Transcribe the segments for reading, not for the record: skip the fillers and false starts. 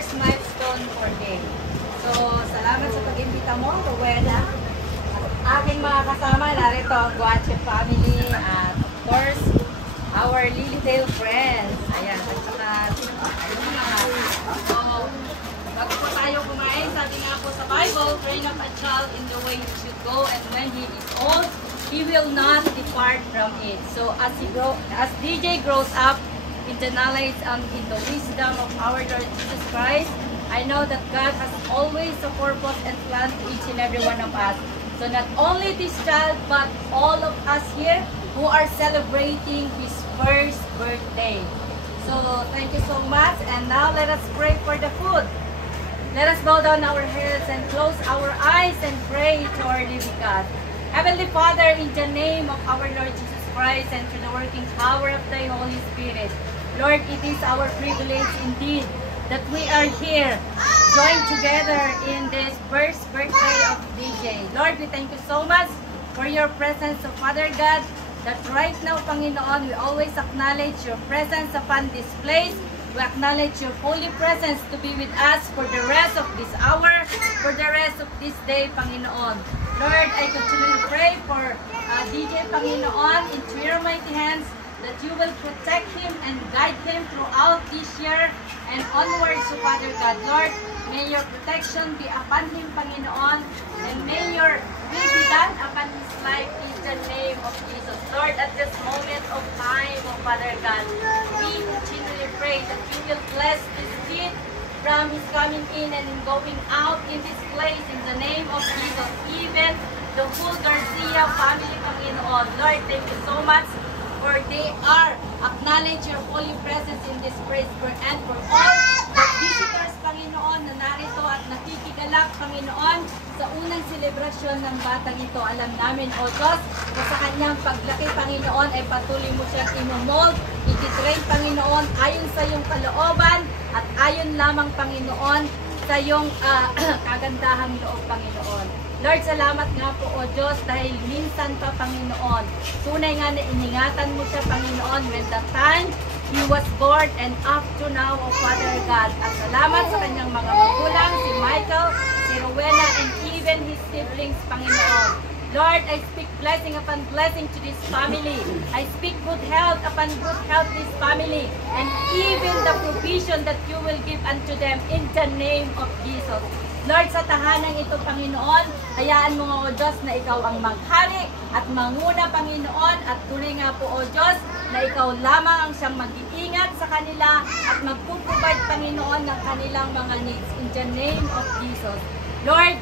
first milestone for day. So, salamat sa pag-imbita mo, Rowena. At aking mga kasama, narito ang Guache family at of course, our Lilydale friends. Ayan, at saka sino pa? So, bago po tayo kumain, sabi nga po sa Bible, train up a child in the way he should go, and when he is old, he will not depart from it. So as DJ grows up in the knowledge and in the wisdom of our Lord Jesus Christ, I know that God has always a purpose and plan to each and every one of us. So not only this child, but all of us here who are celebrating his first birthday. So thank you so much, and now let us pray for the food. Let us bow down our heads and close our eyes and pray to our living God. Heavenly Father, in the name of our Lord Jesus Christ and through the working power of Thy Holy Spirit, Lord, it is our privilege indeed that we are here, joined together in this first birthday of DJ. Lord, we thank you so much for your presence, so Father God, that right now, Panginoon, we always acknowledge your presence upon this place. We acknowledge your holy presence to be with us for the rest of this hour, for the rest of this day, Panginoon. Lord, I continually pray for DJ, Panginoon, into your mighty hands, that you will protect him and guide him throughout this year and onwards, so Father God. Lord, may your protection be upon him, Panginoon, and may your will be done upon his life in the name of Jesus. Lord, at this moment of time, oh Father God, we continually pray that you will bless this kid from his coming in and going out in this place in the name of Jesus. Even the whole Garcia family, Panginoon. Lord, thank you so much for they are acknowledge your holy presence in this place and for all the visitors, Panginoon, na narito at nakikigalak, Panginoon, sa unang selebrasyon ng batang ito. Alam namin, O Diyos, na sa kanyang paglaki, Panginoon, ay patuloy mo siyang inumold, ititrain, Panginoon, ayon sa iyong kalooban at ayon lamang, Panginoon, sa iyong kagandahang loob, Panginoon. Lord, salamat nga po, O Diyos, dahil minsan pa, Panginoon, tunay nga na iningatan mo siya, Panginoon, when the time he was born and up to now, O Father God. At salamat sa kanyang mga magulang, si Michael, si Rowena, and even his siblings, Panginoon. Lord, I speak blessing upon blessing to this family. I speak good health upon good health this family, and even the provision that you will give unto them in the name of Jesus. Lord, sa tahanang ito, Panginoon, hayaan mo nga, O Diyos, na ikaw ang maghari at manguna, Panginoon, at tuloy nga po, O Diyos, na ikaw lamang ang siyang mag-iingat sa kanila at magpuprovide, Panginoon, ng kanilang mga needs in the name of Jesus. Lord,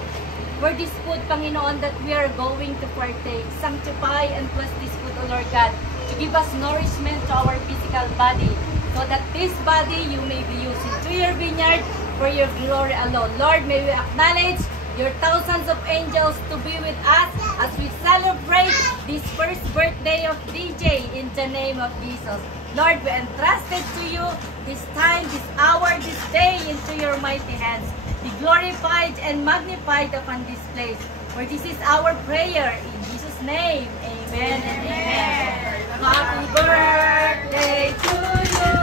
for this food, Panginoon, that we are going to partake, sanctify and bless this food, O Lord God, to give us nourishment to our physical body, so that this body you may be used into your vineyard for your glory alone. Lord, may we acknowledge your thousands of angels to be with us as we celebrate this first birthday of DJ in the name of Jesus. Lord, we entrusted to you this time, this hour, this day into your mighty hands. Be glorified and magnified upon this place. For this is our prayer in Jesus' name. Amen and amen. Happy birthday to you.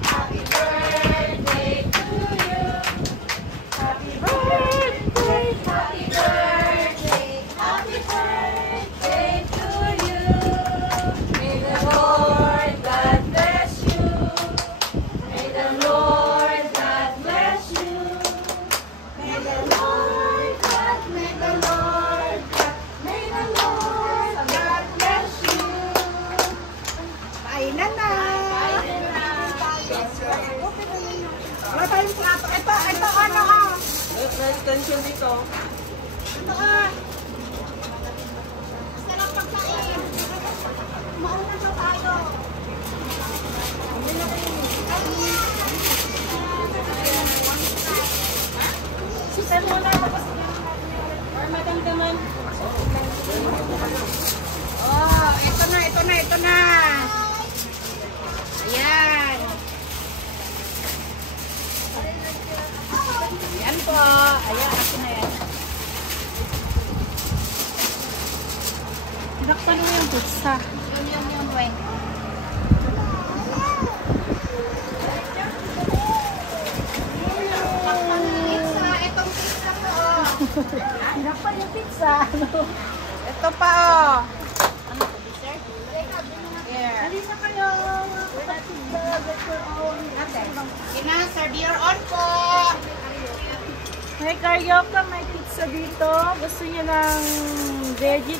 Happy birthday to you. Happy birthday, happy birthday, happy birthday to you. May the Lord God bless you. May the Lord God bless you. May the Lord God, may the Lord God, may the Lord God bless you. Kainan na! Wala tayong plato. Ito ano ha? Tension dito. Ito ha? Basta lang pagkain. Mauna na tayo. Susan mo na, tapos or madamdaman. Oh, ito na, ito na, ito na. Ayan. Ayan po. Ayan, ako na yan. Tinakpan mo yung pizza. Yung weng. pa yung pizza. Ito pa, oh. Ano to, dessert? Here. Halina kayo. Serve your on po. May karyoka, may pizza dito. Gusto niyo ng veggie